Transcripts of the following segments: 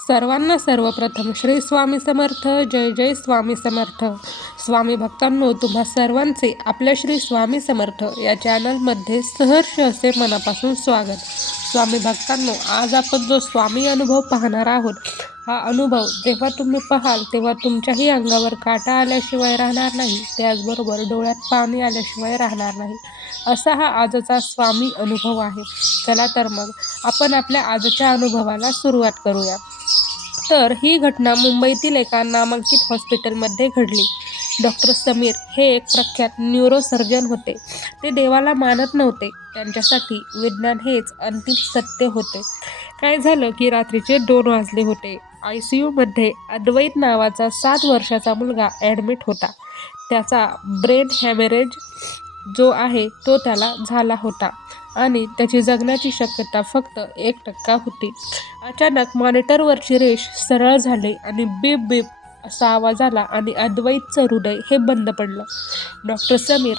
सर्वांना सर्वप्रथम श्री स्वामी समर्थ. जय जय स्वामी समर्थ. स्वामी भक्तांनो, तुम्हा सर्वांचे आपल्या श्री स्वामी समर्थ या चॅनलमध्ये सहर्ष असे मनापासून स्वागत. स्वामी भक्तांनो, आज आपण जो स्वामी अनुभव पाहणार आहोत, हा अनुभव जेव्हा तुम्ही पाहाल तेव्हा तुमच्याही अंगावर काटा आल्याशिवाय राहणार नाही, त्याचबरोबर डोळ्यात पाणी आल्याशिवाय राहणार नाही, असा हा आजचा स्वामी अनुभव आहे. चला तर मग आपण आपल्या आजच्या अनुभवाला सुरुवात करूया. तर ही घटना मुंबईतील एका नामांकित हॉस्पिटलमध्ये घडली. डॉक्टर समीर हे एक प्रख्यात न्यूरोसर्जन होते. ते देवाला मानत नव्हते. त्यांच्यासाठी विज्ञान हेच अंतिम सत्य होते. काय झालं की रात्रीचे 2 वाजले होते. ICUमध्ये अद्वैत नावाचा 7 वर्षाचा मुलगा ॲडमिट होता. त्याचा ब्रेन हॅमरेज जो आहे तो त्याला झाला होता आणि त्याची जगण्याची शक्यता फक्त 1% होती. अचानक मॉनिटरवरची रेष सरळ झाली आणि बीप बीप असा आवाज आला आणि अद्वैतचं हृदय हे बंद पडलं. डॉक्टर समीर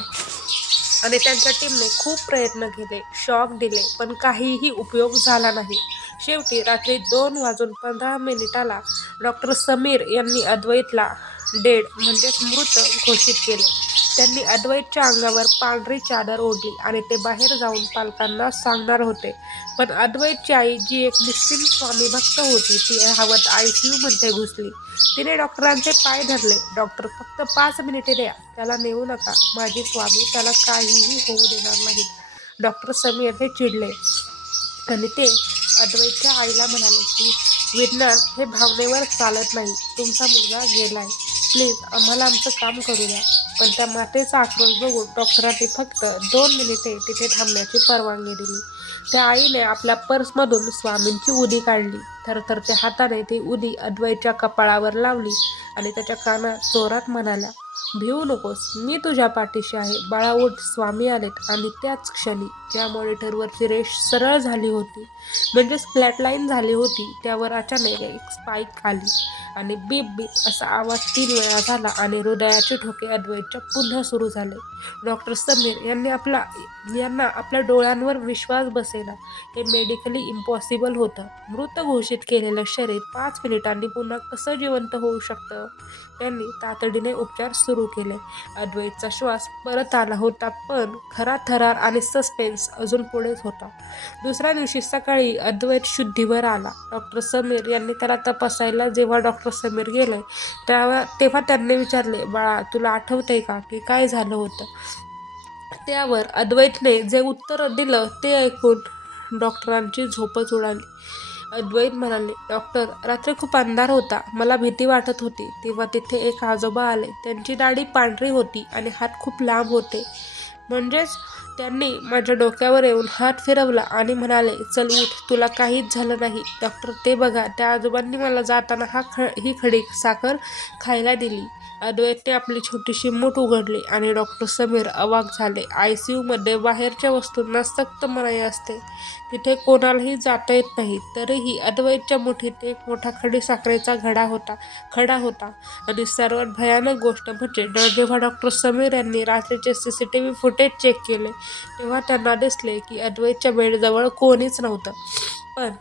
आणि त्यांच्या टीमने खूप प्रयत्न केले, शॉक दिले, पण काहीही उपयोग झाला नाही. शेवटी रात्री 2:15 डॉक्टर समीर यांनी अद्वैतला डेड म्हणजेच मृत घोषित केले. त्यांनी अद्वैतच्या अंगावर पांढरी चादर ओढली आणि ते बाहेर जाऊन पालकांना सांगणार होते. पण अद्वैतची आई, जी एक निश्चित स्वामी भक्त होती, ती धावत ICUमध्ये घुसली. तिने डॉक्टरांचे पाय धरले. डॉक्टर, फक्त 5 मिनिटे द्या, त्याला नेऊ नका. माझे स्वामी त्याला काहीही होऊ देणार नाहीत. डॉक्टर समीर हे चिडले आणि ते अद्वैतच्या आईला म्हणाले की विज्ञान हे भावनेवर चालत नाही. तुमचा मुलगा गेलाय, प्लीज आम्हाला आमचं काम करू द्या. पण त्या मातेचा आक्रोश बघून डॉक्टरांनी फक्त 2 मिनिटे तिथे थांबण्याची परवानगी दिली. त्या आईने आपल्या पर्समधून स्वामींची उदी काढली. थरथरत्या हाताने ती उदी अद्वैतच्या कपाळावर लावली आणि त्याच्या कानात जोरात म्हणाल्या, भिवू नकोस, मी तुझ्या पाठीशी आहे. बाळा उठ. स्वामी आलेत. आणि त्याच क्षणी ज्या मॉनिटरवरची रेष सरळ झाली होती, म्हणजेच फ्लॅटलाईन झाली होती, त्यावर अचानक एक स्पाईक आली आणि बीप बीप असा आवाज 3 वेळा झाला आणि हृदयाचे ठोके अद्वैतच्या पुन्हा सुरू झाले. डॉक्टर समीर यांना आपल्या डोळ्यांवर विश्वास बसेना. हे मेडिकली इम्पॉसिबल होतं. मृत घोषित केलेलं शरीर 5 मिनिटांनी पुन्हा कसं जिवंत होऊ शकतं? त्यांनी तातडीने उपचार सुरू केले. अद्वैतचा श्वास परत आला होता, पण खरा थरार आणि सस्पेन्स अजून पुढेच होता. दुसऱ्या दिवशी सकाळी अद्वैत शुद्धीवर आला. डॉक्टर समीर यांनी त्याला तपासायला जेव्हा डॉक्टर समीर गेले तेव्हा त्यांनी विचारले, बाळा, तुला आठवतंय का की काय झालं होतं? त्यावर अद्वैतने जे उत्तर दिलं ते ऐकून डॉक्टरांची झोपच उडाली. अद्वैत म्हणाले, डॉक्टर, रात्री खूप अंधार होता. मला भीती वाटत होती. तेव्हा तिथे एक आजोबा आले. त्यांची दाढी पांढरी होती आणि हात खूप लांब होते. म्हणजेच त्यांनी माझ्या डोक्यावर येऊन हात फिरवला आणि म्हणाले, चल उठ, तुला काहीच झालं नाही. डॉक्टर, ते बघा, त्या आजोबांनी मला जाताना ही खडी साखर खायला दिली. अद्वैतने आपली छोटीशी मूठ उघडली आणि डॉक्टर समीर अवाक झाले. ICUमध्ये बाहेरच्या वस्तूंना सक्त मनाई असते. तिथे कोणालाही जाता येत नाही. तरीही अद्वैतच्या मुठीत एक मोठा खडीसाखरेचा खडा होता. आणि सर्वात भयानक गोष्ट म्हणजे जेव्हा डॉक्टर समीर यांनी रात्रीचे CCTV फुटेज चेक केले, तेव्हा त्यांना दिसले की अद्वैतच्या बेडजवळ कोणीच नव्हतं. पण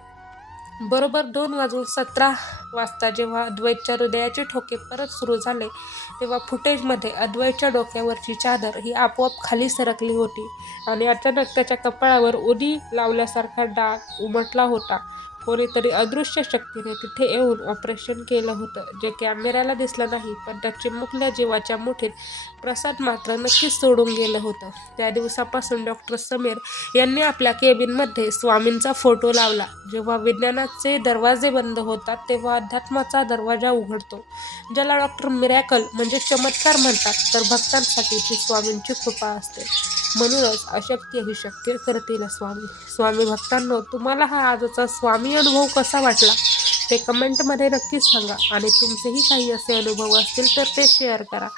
बरोबर 2:17 जेव्हा अद्वैतच्या हृदयाचे ठोके परत सुरू झाले, तेव्हा फुटेजमध्ये अद्वैतच्या डोक्यावरची चादर ही आपोआप खाली सरकली होती आणि अचानक त्याच्या कपाळावर उदी लावल्यासारखा डाग उमटला होता. कोणीतरी अदृश्य शक्तीने तिथे येऊन ऑपरेशन केलं होतं, जे कॅमेऱ्याला दिसलं नाही, पण त्या चिमुकल्या जीवाच्या मुठीत प्रसाद मात्र नक्कीच सोडून गेलं होतं. त्या दिवसापासून डॉक्टर समीर यांनी आपल्या केबिनमध्ये स्वामींचा फोटो लावला. जेव्हा विज्ञानाचे दरवाजे बंद होतात, तेव्हा अध्यात्माचा दरवाजा उघडतो. ज्याला डॉक्टर मिरॅकल म्हणजे चमत्कार म्हणतात, तर भक्तांसाठी ती स्वामींची कृपा असते. म्हणूनच अशक्यही शक्य करतील स्वामी. स्वामी भक्तांनो, तुम्हाला हा आजचा स्वामी अनुभव कसा वाटला ते कमेंटमध्ये नक्कीच सांगा आणि तुमचेही काही असे अनुभव असतील तर ते शेअर करा.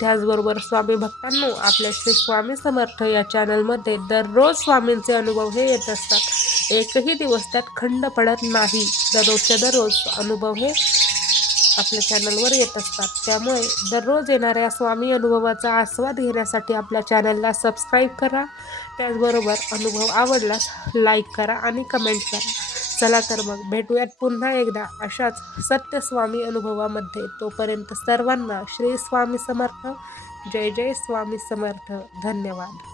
त्याचबरोबर स्वामी भक्तांनो, आपल्या श्री स्वामी समर्थ या चॅनलमध्ये दररोज स्वामींचे अनुभव हे येत असतात. एकही दिवस त्यात खंड पडत नाही. दररोजच्या दररोज अनुभव हे आपल्या चॅनलवर येत असतात. त्यामुळे दररोज येणाऱ्या स्वामी अनुभवाचा आस्वाद घेण्यासाठी आपल्या चॅनलला सबस्क्राईब करा. त्याचबरोबर अनुभव आवडल्यास लाईक करा आणि कमेंट करा. चला तर मग भेटूयात पुन्हा एकदा अशाच सत्य स्वामी अनुभवामध्ये. तोपर्यंत सर्वांना श्री स्वामी समर्थ. जय जय स्वामी समर्थ. धन्यवाद.